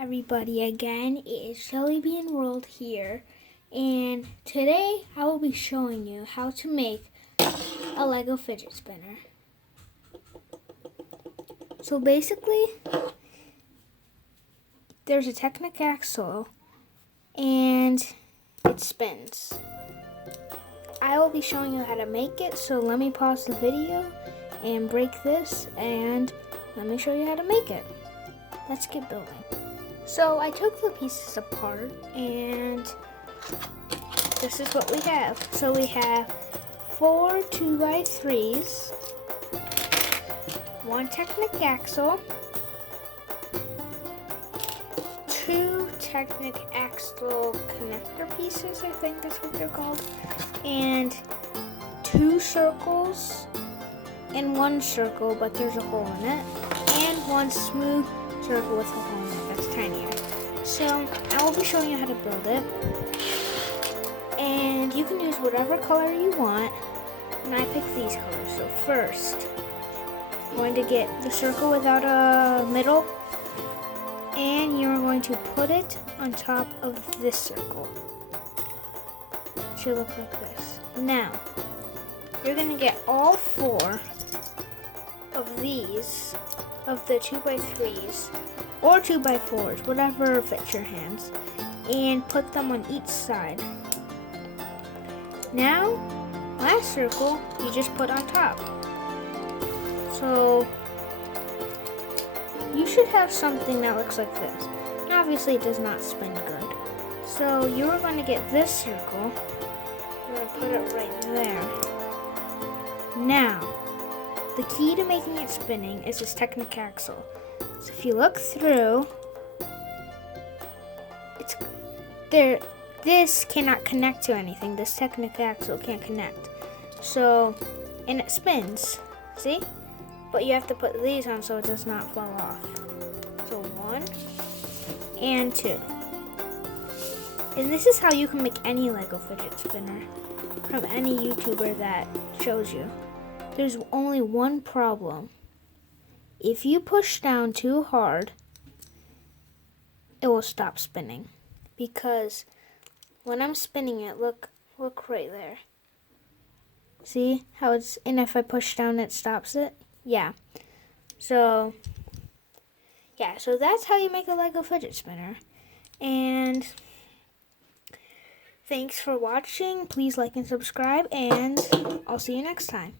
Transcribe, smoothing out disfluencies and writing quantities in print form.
everybody again. It is Jelly Bean World here, and today I will be showing you how to make a Lego Fidget Spinner. So basically, there's a Technic axle and it spins. I will be showing you how to make it, so let me pause the video and break this and let me show you how to make it. Let's get building. So I took the pieces apart and this is what we have. So we have 4 2x3s, 1 Technic axle, 2 Technic axle connector pieces, I think that's what they're called, and 2 circles and 1 circle, but there's a hole in it, and 1 smooth circle with a hole in it that's tinier. So I will be showing you how to build it, and you can use whatever color you want, and I picked these colors. So first, I'm going to get the circle without a middle, and you're going to put it on top of this circle. It should look like this. Now, you're going to get all 4 of these, of the 2x3s, or 2x4s, whatever fits your hands, and put them on each side. Now, last circle, you just put on top. So, you should have something that looks like this. Obviously, it does not spin good. So, you're going to get this circle, you're going to put it right there. Now, the key to making it spinning is this Technic axle. So if you look through, it's there. This cannot connect to anything. This Technic axle can't connect. So, and it spins. See? But you have to put these on so it does not fall off. So 1 and 2. And this is how you can make any Lego fidget spinner from any YouTuber that shows you. There's only one problem. If you push down too hard, it will stop spinning. Because when I'm spinning it, look right there. See how it's, and if I push down it stops it? Yeah. So that's how you make a Lego fidget spinner. And thanks for watching. Please like and subscribe, and I'll see you next time.